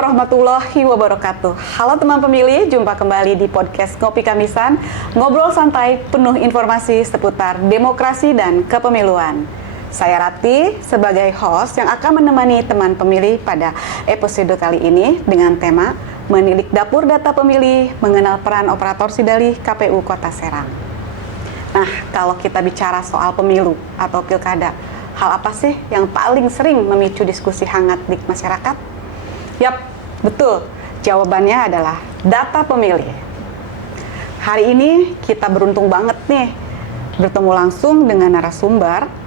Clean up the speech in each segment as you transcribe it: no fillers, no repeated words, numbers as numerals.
warahmatullahi wabarakatuh. Halo teman pemilih, jumpa kembali di podcast Ngopi Kamisan, ngobrol santai penuh informasi seputar demokrasi dan kepemiluan. Saya Rati sebagai host yang akan menemani teman pemilih pada episode kali ini dengan tema Menilik Dapur Data Pemilih, mengenal peran operator Sidalih KPU Kota Serang. Nah, kalau kita bicara soal pemilu atau pilkada, hal apa sih yang paling sering memicu diskusi hangat di masyarakat? Yap, betul. Jawabannya adalah data pemilih. Hari ini kita beruntung banget nih bertemu langsung dengan narasumber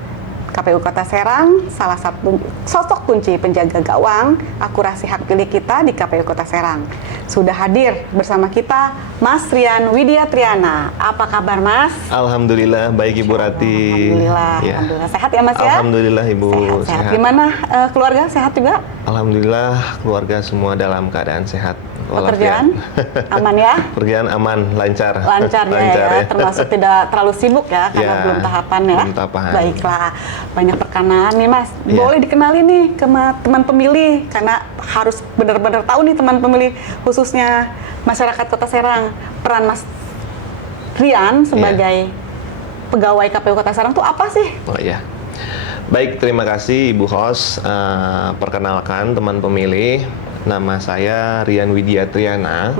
KPU Kota Serang, salah satu sosok kunci penjaga gawang akurasi hak pilih kita di KPU Kota Serang. Sudah hadir bersama kita Mas Rian Widya Triana. Apa kabar Mas? Alhamdulillah, baik Ibu Rati. Alhamdulillah, ya. Alhamdulillah. Sehat ya Mas ya? Alhamdulillah Ibu, sehat. Gimana keluarga, sehat juga? Alhamdulillah, keluarga semua dalam keadaan sehat. Pekerjaan aman ya? Pekerjaan aman, lancar. Lancar ya, termasuk tidak terlalu sibuk ya, karena belum tahapan ya. Belum tahapan. Baiklah, banyak perkenalan nih Mas. Boleh dikenalin nih ke teman pemilih, karena harus benar-benar tahu nih teman pemilih, khususnya masyarakat Kota Serang, peran Mas Rian sebagai pegawai KPU Kota Serang itu apa sih? Oh iya. Baik, terima kasih Ibu host. Perkenalkan teman pemilih. Nama saya Rian Widya Triana.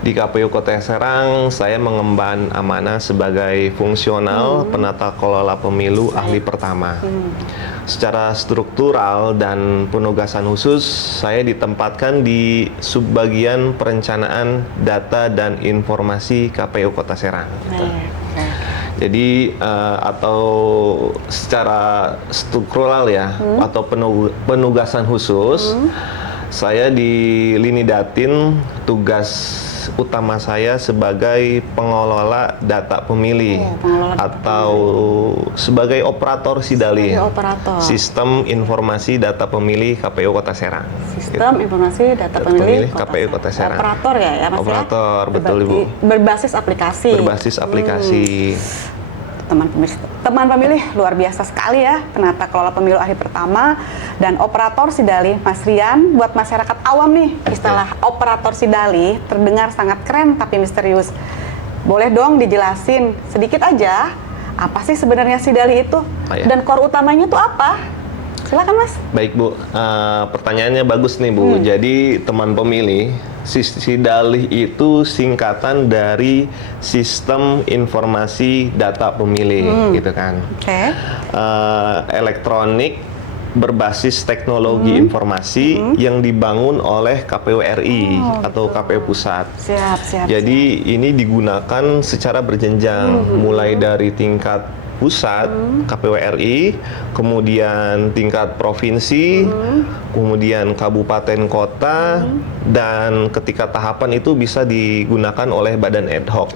Di KPU Kota Serang, saya mengemban amanah sebagai fungsional penata kelola pemilu ahli pertama. Secara struktural dan penugasan khusus, saya ditempatkan di subbagian perencanaan data dan informasi KPU Kota Serang. Jadi atau secara struktural ya, atau penugasan khusus, saya di Lini Datin, tugas utama saya sebagai pengelola data pemilih atau sebagai operator Sidalih, Sistem Informasi Data Pemilih KPU Kota Serang. Sistem Informasi Data Pemilih KPU Kota Serang. Operator ya Mas? Operator, betul Ibu. Berbasis aplikasi. Berbasis aplikasi. Teman pemilih luar biasa sekali ya, penata kelola pemilu ahli pertama dan operator Sidalih Mas Rian. Buat masyarakat awam nih, istilah operator Sidalih terdengar sangat keren tapi misterius. Boleh dong dijelasin sedikit aja apa sih sebenarnya Sidalih itu dan core utamanya tuh apa? Silakan Mas. Baik Bu, pertanyaannya bagus nih Bu. Jadi teman pemilih, Sidalih itu singkatan dari Sistem Informasi Data Pemilih, gitu kan. Elektronik berbasis teknologi informasi yang dibangun oleh KPU RI atau KPU Pusat. Jadi ini digunakan secara berjenjang, mulai dari tingkat pusat KPU RI, kemudian tingkat provinsi, kemudian kabupaten kota, dan ketika tahapan itu bisa digunakan oleh badan ad hoc,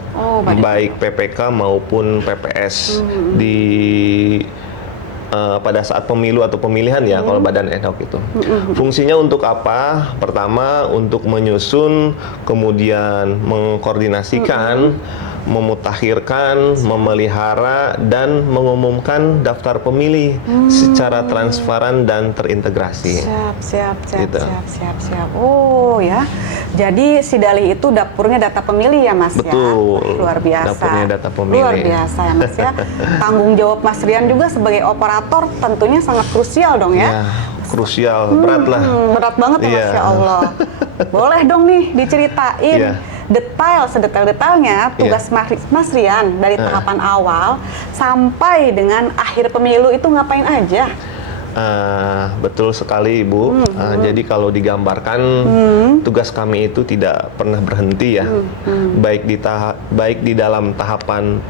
baik PPK maupun PPS pada saat pemilu atau pemilihan ya, kalau badan ad hoc itu. Fungsinya untuk apa? Pertama, untuk menyusun, kemudian mengkoordinasikan, memutakhirkan, memelihara, dan mengumumkan daftar pemilih secara transparan dan terintegrasi. Siap. Oh ya, jadi Sidalih itu dapurnya data pemilih ya Mas? Betul. Ya? Luar biasa. Dapurnya data pemilih. Luar biasa ya Mas ya. Tanggung jawab Mas Rian juga sebagai operator tentunya sangat krusial dong ya? Krusial, berat lah. Berat banget ya Mas, ya Allah. Boleh dong nih diceritain sedetail-detailnya tugas Mas Rian dari tahapan awal sampai dengan akhir pemilu itu ngapain aja? Betul sekali Ibu. Jadi kalau digambarkan tugas kami itu tidak pernah berhenti ya, baik di dalam tahapan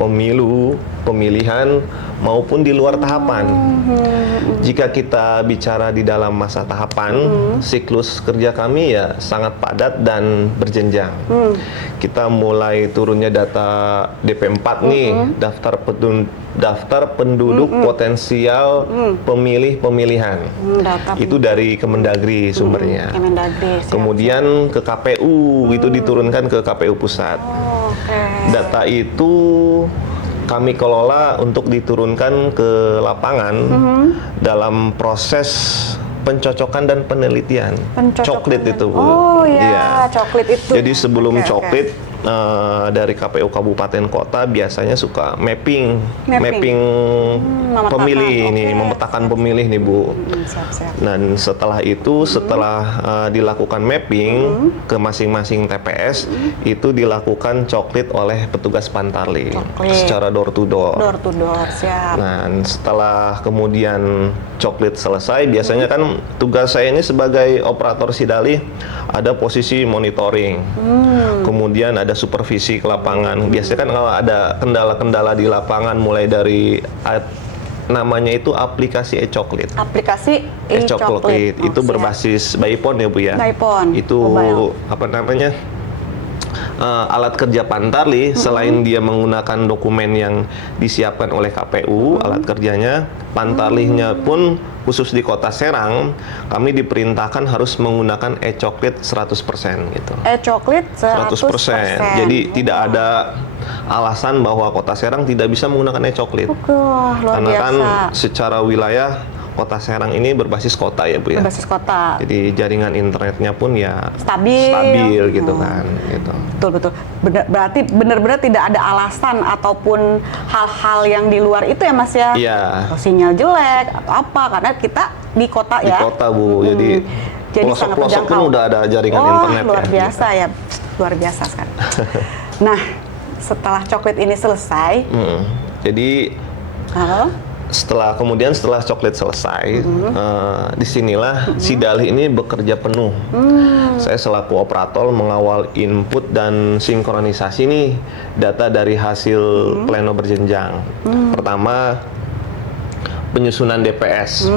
pemilihan maupun di luar tahapan. Jika kita bicara di dalam masa tahapan, siklus kerja kami ya sangat padat dan berjenjang. Kita mulai turunnya data DP4 nih, daftar penduduk potensial pemilih pemilihan. Itu dari Kemendagri sumbernya. Kemudian ke KPU, itu diturunkan ke KPU Pusat. Data itu kami kelola untuk diturunkan ke lapangan dalam proses pencocokan dan penelitian. Coklit itu, Bu. Oh ya, Iya. coklit itu. Jadi sebelum Oke, oke. coklit dari KPU kabupaten kota biasanya suka mapping memetakan, pemilih nih, oke. memetakan pemilih nih, Bu. Siap-siap. Dan setelah itu, setelah dilakukan mapping ke masing-masing TPS, itu dilakukan coklit oleh petugas Pantarli Coklit. secara door to door. Door to door, siap. Nah, setelah kemudian coklit selesai, biasanya kan tugas saya ini sebagai operator sidali ada posisi monitoring, kemudian ada supervisi ke lapangan. Biasanya kan kalau ada kendala-kendala di lapangan, mulai dari namanya itu aplikasi e-coklit. Aplikasi E-coklit itu siap. berbasis Baipon ya, Bu ya. Baipon, Itu mobile. apa namanya? Alat kerja Pantarli, selain dia menggunakan dokumen yang disiapkan oleh KPU, alat kerjanya, Pantarlinya pun khusus di Kota Serang, kami diperintahkan harus menggunakan e-coklit 100% gitu. E-coklit 100%. 100%. Jadi tidak ada alasan bahwa Kota Serang tidak bisa menggunakan e-coklit. Wah, luar Karena biasa. kan secara wilayah Kota Serang ini berbasis kota ya, Bu ya. Berbasis kota. Jadi jaringan internetnya pun ya Stabil. gitu kan, gitu. Betul. Berarti benar-benar tidak ada alasan ataupun hal-hal yang di luar itu ya, Mas ya? Iya. Atau sinyal jelek atau apa, karena kita di kota Di ya. kota, Bu. Jadi sangat pelosok-pelosok pun terjangkau. udah ada jaringan Oh, internet luar ya. biasa ya. Luar biasa sekali. Nah, setelah coklit ini selesai, Jadi setelah coklit selesai, disinilah Sidali ini bekerja penuh. Saya selaku operator mengawal input dan sinkronisasi nih data dari hasil pleno berjenjang. Pertama, penyusunan DPS.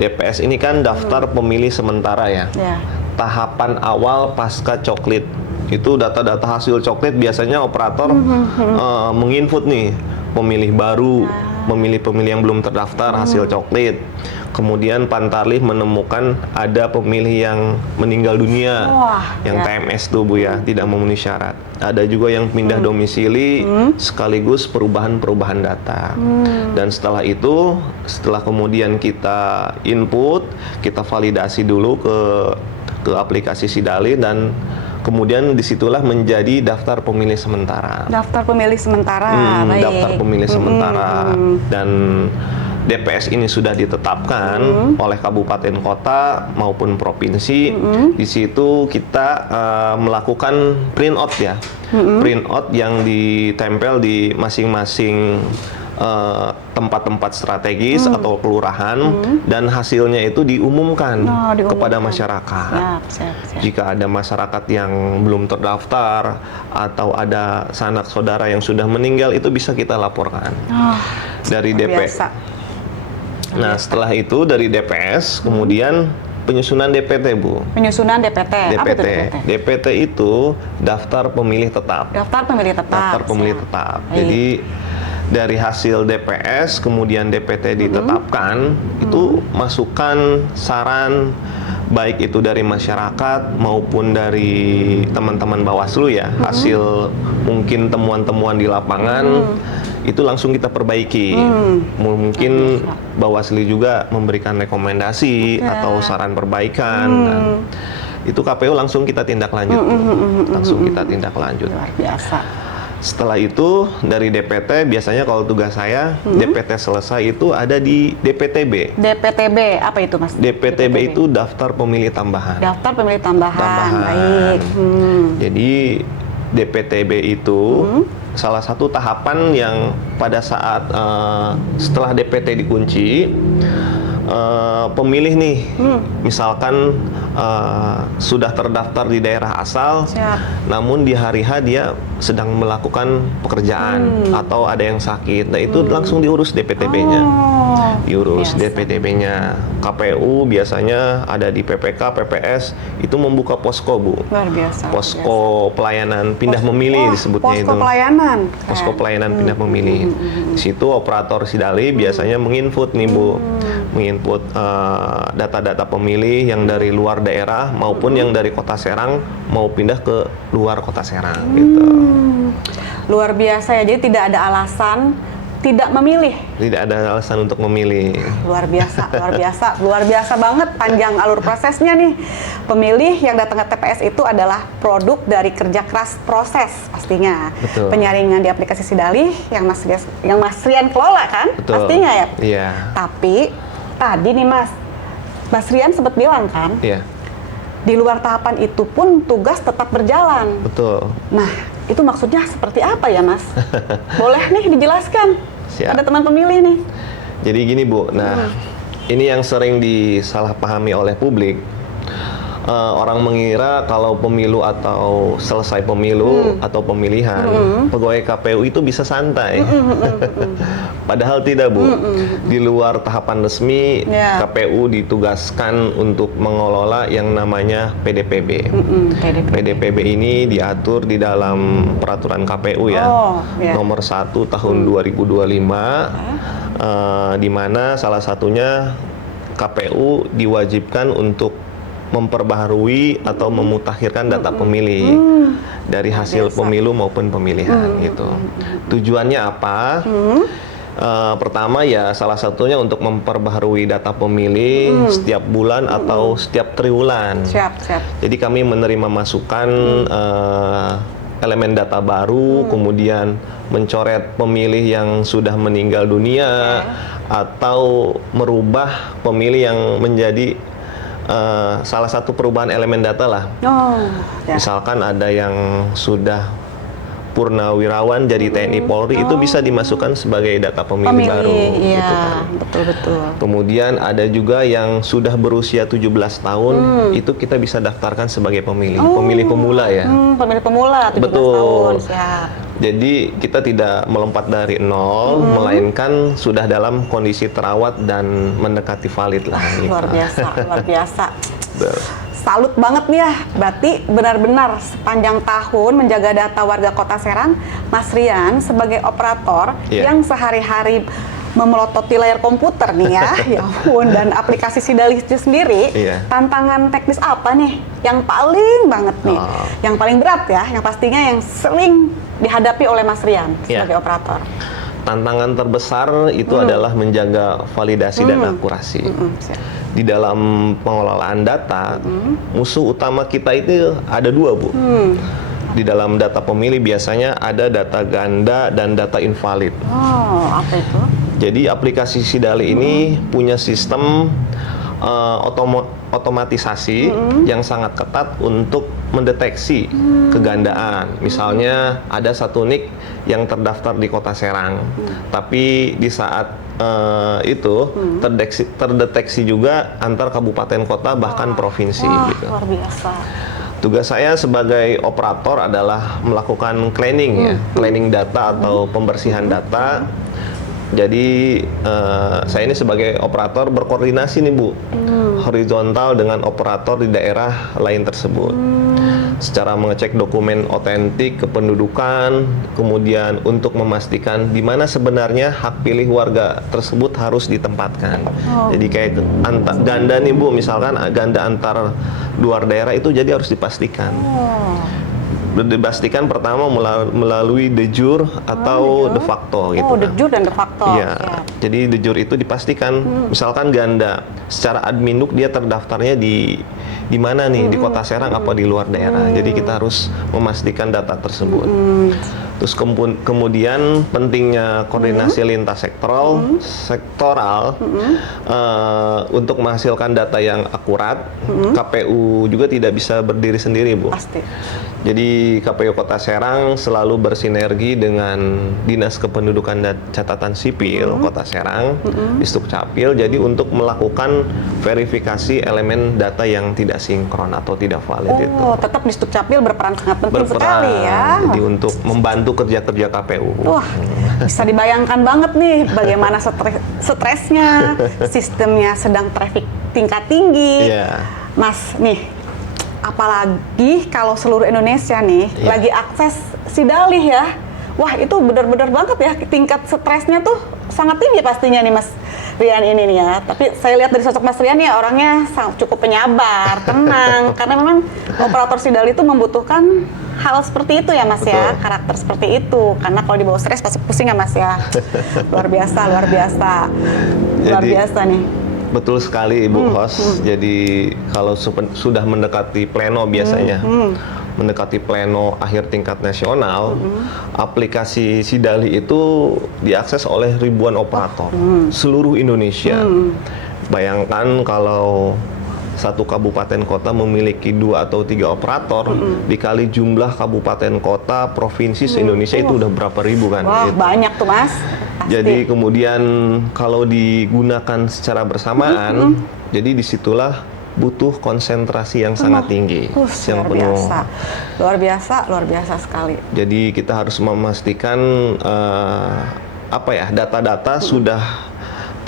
DPS ini kan daftar pemilih sementara ya. ya. Tahapan awal pasca coklit. Itu data-data hasil coklit biasanya operator menginput nih pemilih baru, pemilih-pemilih yang belum terdaftar hasil coklit. Kemudian Pantarli menemukan ada pemilih yang meninggal dunia, Wah, yang ya. TMS tuh, Bu ya, tidak memenuhi syarat. Ada juga yang pindah domisili sekaligus perubahan-perubahan data. Dan setelah itu, setelah kemudian kita input, kita validasi dulu ke aplikasi Sidali, dan kemudian disitulah menjadi daftar pemilih sementara. Daftar pemilih sementara, baik. Daftar pemilih sementara, dan DPS ini sudah ditetapkan oleh kabupaten kota maupun provinsi. Di situ kita melakukan print out ya, print out yang ditempel di masing-masing tempat-tempat strategis atau kelurahan, dan hasilnya itu diumumkan kepada masyarakat. Siap. Jika ada masyarakat yang belum terdaftar atau ada sanak saudara yang sudah meninggal, itu bisa kita laporkan dari DPS. Nah, setelah itu dari DPS kemudian penyusunan DPT, Bu. Penyusunan DPT. Apa itu DPT. DPT? DPT itu daftar pemilih tetap. Daftar pemilih tetap. Daftar pemilih siap. tetap. Baik. Jadi dari hasil DPS kemudian DPT ditetapkan, itu masukan saran baik itu dari masyarakat maupun dari teman-teman Bawaslu ya, hasil mungkin temuan-temuan di lapangan itu langsung kita perbaiki. Mungkin Bawaslu juga memberikan rekomendasi atau saran perbaikan. Dan itu KPU langsung kita tindak lanjut. Langsung kita tindak lanjut. Luar biasa. Setelah itu dari DPT, biasanya kalau tugas saya DPT selesai itu ada di DPTB. DPTB apa itu, Mas? DPTB itu daftar pemilih tambahan. Daftar pemilih tambahan. Baik. Jadi DPTB itu salah satu tahapan yang pada saat setelah DPT dikunci, pemilih nih, misalkan sudah terdaftar di daerah asal, Siap. namun di hari H dia sedang melakukan pekerjaan atau ada yang sakit, nah itu langsung diurus DPTB-nya. Diurus biasa. DPTB-nya. KPU biasanya ada di PPK, PPS, itu membuka posko, Bu. Luar biasa. Posko pelayanan pindah memilih disebutnya posko itu. Pelayanan. Posko pelayanan pindah memilih. Di situ operator Sidali biasanya menginput nih, Bu. Menginput data-data pemilih yang dari luar daerah maupun yang dari Kota Serang mau pindah ke luar Kota Serang gitu. Luar biasa ya. Jadi tidak ada alasan tidak memilih. Tidak ada alasan untuk memilih. Luar biasa, luar biasa banget panjang alur prosesnya nih. Pemilih yang datang ke TPS itu adalah produk dari kerja keras proses pastinya. Betul. Penyaringan di aplikasi Sidalih yang Mas Rian kelola kan? Betul. Pastinya ya. Iya. Tapi tadi nih Mas Rian sempat bilang kan, Iya. di luar tahapan itu pun tugas tetap berjalan. Betul. Nah, itu maksudnya seperti apa ya Mas? Boleh nih dijelaskan. Siap. Ada teman pemilih nih. Jadi gini Bu, nah ini yang sering disalahpahami oleh publik. Orang mengira kalau pemilu atau selesai pemilu atau pemilihan, pegawai KPU itu bisa santai. Padahal tidak Bu. Di luar tahapan resmi, Ya. KPU ditugaskan untuk mengelola yang namanya PDPB. PDPB ini diatur di dalam peraturan KPU ya, Oh, ya. nomor 1 tahun 2025, di mana salah satunya KPU diwajibkan untuk memperbaharui atau memutakhirkan data pemilih dari hasil pemilu maupun pemilihan gitu. Tujuannya apa? Pertama ya salah satunya untuk memperbaharui data pemilih setiap bulan atau setiap triwulan. Siap. Jadi kami menerima masukan elemen data baru, kemudian mencoret pemilih yang sudah meninggal dunia atau merubah pemilih yang menjadi salah satu perubahan elemen data lah. Oh, ya. Misalkan ada yang sudah purnawirawan jadi TNI Polri, itu bisa dimasukkan sebagai data pemilih baru. Iya, gitu kan. betul. Kemudian ada juga yang sudah berusia 17 tahun, itu kita bisa daftarkan sebagai pemilih, pemilih pemula ya. Pemilih pemula 17 Betul. tahun, siap. Jadi kita tidak melompat dari nol, melainkan sudah dalam kondisi terawat dan mendekati valid lah. gitu. Luar biasa. Betul. Salut banget nih ya, berarti benar-benar sepanjang tahun menjaga data warga Kota Serang, Mas Rian sebagai operator yang sehari-hari memelototi layar komputer nih ya, ya ampun, dan aplikasi Sidalih itu sendiri, tantangan teknis apa nih yang paling banget nih, yang paling berat ya, yang pastinya yang sering dihadapi oleh Mas Rian sebagai operator? Tantangan terbesar itu adalah menjaga validasi dan akurasi. Di dalam pengelolaan data, musuh utama kita itu ada dua, Bu. Di dalam data pemilih biasanya ada data ganda dan data invalid. Oh, apa itu? Jadi aplikasi Sidalih ini punya sistem otomatisasi yang sangat ketat untuk mendeteksi kegandaan. Misalnya ada satu NIK yang terdaftar di Kota Serang, tapi di saat itu terdeteksi juga antar kabupaten kota bahkan provinsi. Gitu. Luar biasa. Tugas saya sebagai operator adalah melakukan cleaning cleaning data atau pembersihan data. Jadi saya ini sebagai operator berkoordinasi nih Bu, horizontal dengan operator di daerah lain tersebut. Secara mengecek dokumen otentik kependudukan, kemudian untuk memastikan di mana sebenarnya hak pilih warga tersebut harus ditempatkan. Jadi kayak ganda nih Bu, misalkan ganda antar luar daerah itu jadi harus dipastikan. Dipastikan pertama melalui de jure atau de facto gitu. De jure dan de facto. Iya. Jadi de jure itu dipastikan, misalkan ganda secara adminuk dia terdaftarnya di mana nih, di Kota Serang apa di luar daerah. Jadi kita harus memastikan data tersebut. Terus kemudian pentingnya koordinasi lintas sektoral untuk menghasilkan data yang akurat. KPU juga tidak bisa berdiri sendiri, Bu. Pasti. Jadi KPU Kota Serang selalu bersinergi dengan Dinas Kependudukan dan Catatan Sipil Kota Serang, Disdukcapil, jadi untuk melakukan verifikasi elemen data yang tidak sinkron atau tidak valid itu. Tetap Disdukcapil berperan sangat penting sekali ya. Jadi untuk membantu kerja-kerja KPU. Wah, bisa dibayangkan banget nih bagaimana stresnya, sistemnya sedang traffic tingkat tinggi. Mas, nih, apalagi kalau seluruh Indonesia nih lagi akses Sidalih ya. Wah, itu benar-benar banget ya, tingkat stresnya tuh sangat tinggi pastinya nih Mas Rian ini nih ya. Tapi saya lihat dari sosok Mas Rian ya, orangnya cukup penyabar, tenang, karena memang operator Sidalih itu membutuhkan hal seperti itu ya Mas ya, Betul. karakter seperti itu. Karena kalau dibawa stres pasti pusing ya Mas ya. Luar biasa, luar biasa. Luar Jadi, biasa nih. Betul sekali Ibu host. Jadi kalau sudah mendekati pleno biasanya, mendekati pleno akhir tingkat nasional, aplikasi Sidali itu diakses oleh ribuan operator seluruh Indonesia. Bayangkan kalau satu kabupaten kota memiliki 2 atau 3 operator, dikali jumlah kabupaten kota provinsi se-Indonesia itu udah berapa ribu kan? Wah, gitu. banyak tuh Mas. Jadi kemudian kalau digunakan secara bersamaan, jadi disitulah butuh konsentrasi yang sangat tinggi, yang luar penuh. biasa. Luar biasa sekali. Jadi kita harus memastikan data-data sudah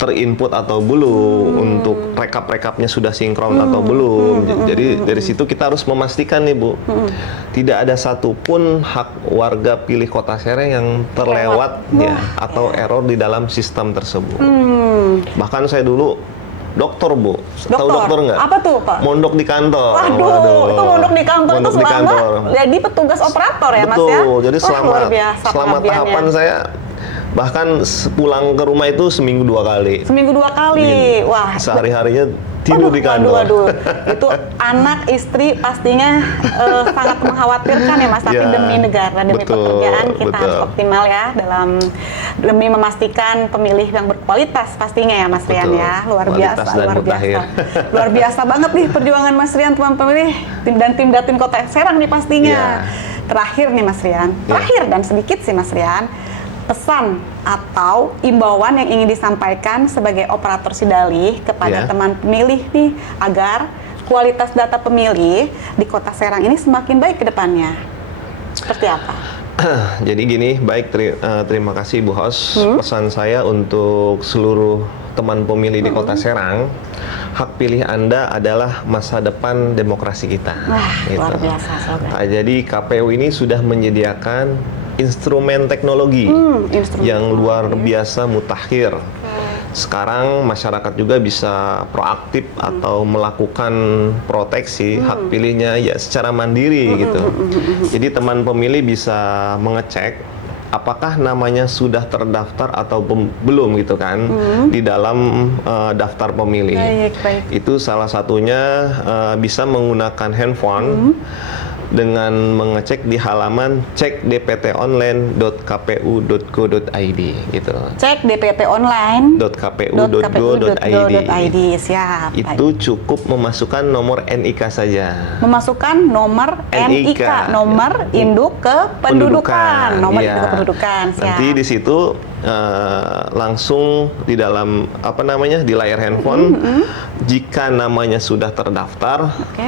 terinput atau belum, untuk rekap-rekapnya sudah sinkron atau belum. Jadi dari situ kita harus memastikan nih Bu, tidak ada satupun hak warga pilih Kota Serang yang terlewat ya, atau error di dalam sistem tersebut. Bahkan saya dulu dokter Bu, tahu dokter nggak? Apa tuh Pak? Mondok di kantor. Waduh, itu mondok di kantor Mondok itu di selama kantor. jadi petugas operator ya Mas ya? Betul, jadi Wah, luar biasa selama pengabdiannya. tahapan saya bahkan pulang ke rumah itu seminggu 2 kali. Seminggu 2 kali. Wah, Sehari-harinya tidur di kantor. Waduh. Itu anak, istri pastinya sangat mengkhawatirkan ya Mas. Tapi Ya, demi negara, demi betul, pekerjaan kita betul. harus optimal ya demi memastikan pemilih yang berkualitas pastinya ya Mas Rian Betul. ya. Luar Kualitas biasa, dan luar biasa. mutakhir. Luar biasa banget nih perjuangan Mas Rian teman pemilih dan tim Datin Kota Serang nih pastinya. Ya. Terakhir nih Mas Rian. Ya. Terakhir dan sedikit sih Mas Rian. Pesan atau imbauan yang ingin disampaikan sebagai operator Sidali kepada Ya. teman pemilih nih agar kualitas data pemilih di Kota Serang ini semakin baik ke depannya. Seperti apa? Jadi gini, baik terima kasih Bu Hos. Pesan saya untuk seluruh teman pemilih di Kota Serang, hak pilih Anda adalah masa depan demokrasi kita. Wah, Gitu. luar biasa slogan. Nah, jadi KPU ini sudah menyediakan instrumen teknologi Instrumen yang luar biasa mutakhir. Sekarang masyarakat juga bisa proaktif atau melakukan proteksi hak pilihnya ya secara mandiri gitu. Jadi teman pemilih bisa mengecek apakah namanya sudah terdaftar atau belum gitu kan di dalam daftar pemilih. Baik. Itu salah satunya bisa menggunakan handphone dengan mengecek di halaman cekdptonline.kpu.go.id gitu. Cek DPT online .kpu.go.id. Siap. Itu cukup memasukkan nomor NIK saja. Memasukkan nomor NIK, nomor induk kependudukan, nomor Iya. induk kependudukan. Siap. Nanti di situ langsung di dalam di layar handphone, jika namanya sudah terdaftar,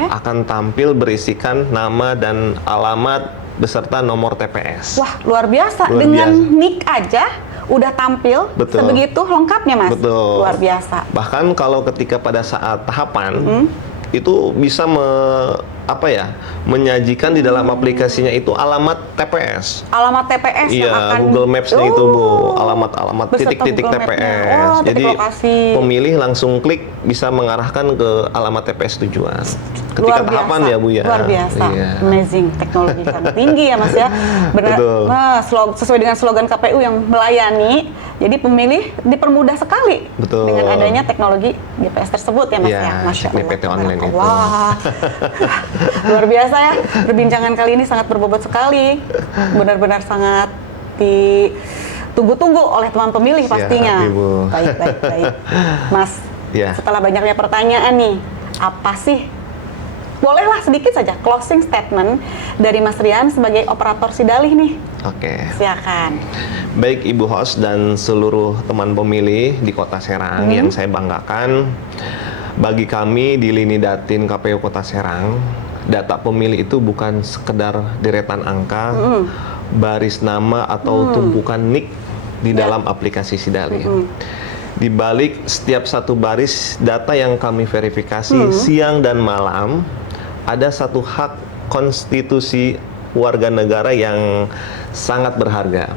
akan tampil berisikan nama dan alamat beserta nomor TPS. Wah, luar biasa. Luar Dengan biasa. NIK aja udah tampil Betul. sebegitu lengkapnya Mas. Betul. Luar biasa. Bahkan kalau ketika pada saat tahapan itu bisa menyajikan di dalam aplikasinya itu alamat TPS. Alamat TPS yang Iya, akan Google Maps-nya itu Bu, alamat-alamat beserta titik-titik Google Map-nya. TPS. Oh, titik Jadi lokasi. pemilih langsung klik bisa mengarahkan ke alamat TPS tujuan. Ketika Luar tahapan biasa. ya Bu ya. Luar biasa. Iya. Amazing, teknologi sangat tinggi ya Mas ya. Benar. Betul. Nah, sesuai dengan slogan KPU yang melayani. Jadi pemilih dipermudah sekali Betul. dengan adanya teknologi GPS tersebut ya Mas Iya, ya. Masya cek DPT online itu. Wah, luar biasa ya. Perbincangan kali ini sangat berbobot sekali. Benar-benar sangat ditunggu-tunggu oleh teman pemilih Siap, pastinya. Ibu. Baik. Mas, Ya. setelah banyaknya pertanyaan nih, apa sih? Bolehlah sedikit saja closing statement dari Mas Rian sebagai operator Sidalih nih. Oke. Silakan. Baik Ibu Host dan seluruh teman pemilih di Kota Serang yang saya banggakan, bagi kami di Lini Datin KPU Kota Serang, data pemilih itu bukan sekedar deretan angka, baris nama atau tumpukan nik di dalam aplikasi Sidalih. Di balik setiap satu baris data yang kami verifikasi siang dan malam, ada satu hak konstitusi warga negara yang sangat berharga.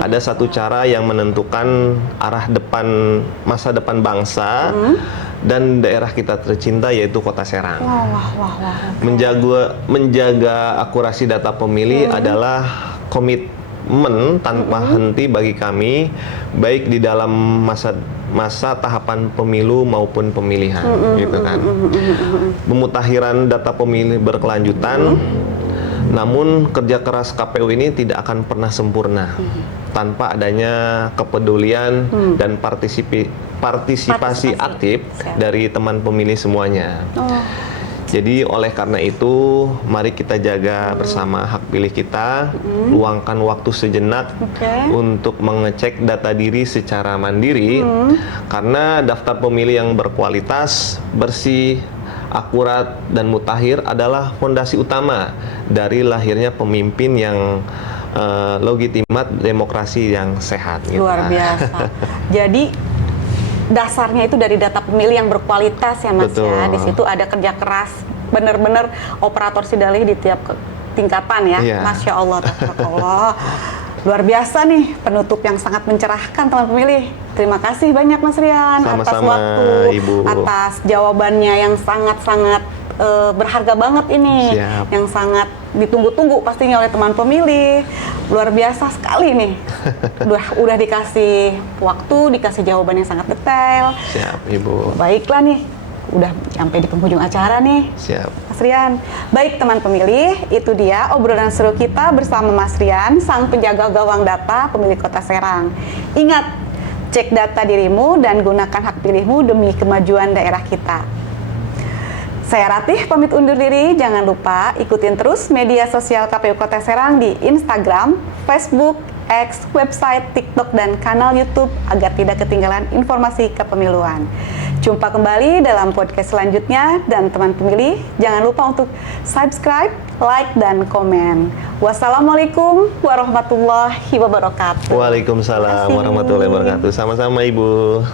Ada satu cara yang menentukan arah depan masa depan bangsa dan daerah kita tercinta yaitu Kota Serang. Wah. Menjaga akurasi data pemilih adalah komitmen tanpa henti bagi kami, baik di dalam masa tahapan pemilu maupun pemilihan, gitu kan. Pemutakhiran data pemilih berkelanjutan, namun kerja keras KPU ini tidak akan pernah sempurna tanpa adanya kepedulian dan partisipasi aktif dari teman pemilih semuanya. Jadi oleh karena itu, mari kita jaga bersama hak pilih kita, luangkan waktu sejenak untuk mengecek data diri secara mandiri, karena daftar pemilih yang berkualitas, bersih, akurat, dan mutakhir adalah fondasi utama dari lahirnya pemimpin yang legitimat, demokrasi yang sehat. Gitu. Luar biasa. Jadi dasarnya itu dari data pemilih yang berkualitas ya Mas. Betul. Ya. Di situ ada kerja keras, benar-benar operator sidalih di tiap tingkatan ya. Iya. Masya Allah, tabarakallah. Luar biasa nih penutup yang sangat mencerahkan teman pemilih. Terima kasih banyak Mas Rian atas Sama-sama, waktu, Ibu. atas jawabannya yang sangat-sangat berharga banget ini, Siap. yang sangat ditunggu-tunggu pastinya oleh teman pemilih. Luar biasa sekali nih. Udah dikasih waktu, dikasih jawaban yang sangat detail. Siap, Ibu. Baiklah nih, udah sampai di penghujung acara nih. Siap. Mas Rian. Baik teman pemilih, itu dia obrolan seru kita bersama Mas Rian, sang penjaga gawang data pemilik Kota Serang. Ingat, cek data dirimu dan gunakan hak pilihmu demi kemajuan daerah kita. Saya Ratih pamit undur diri, jangan lupa ikutin terus media sosial KPU Kota Serang di Instagram, Facebook, X, website, TikTok, dan kanal YouTube agar tidak ketinggalan informasi kepemiluan. Jumpa kembali dalam podcast selanjutnya, dan teman pemilih jangan lupa untuk subscribe, like, dan komen. Wassalamualaikum warahmatullahi wabarakatuh. Waalaikumsalam warahmatullahi wabarakatuh. Sama-sama, Ibu.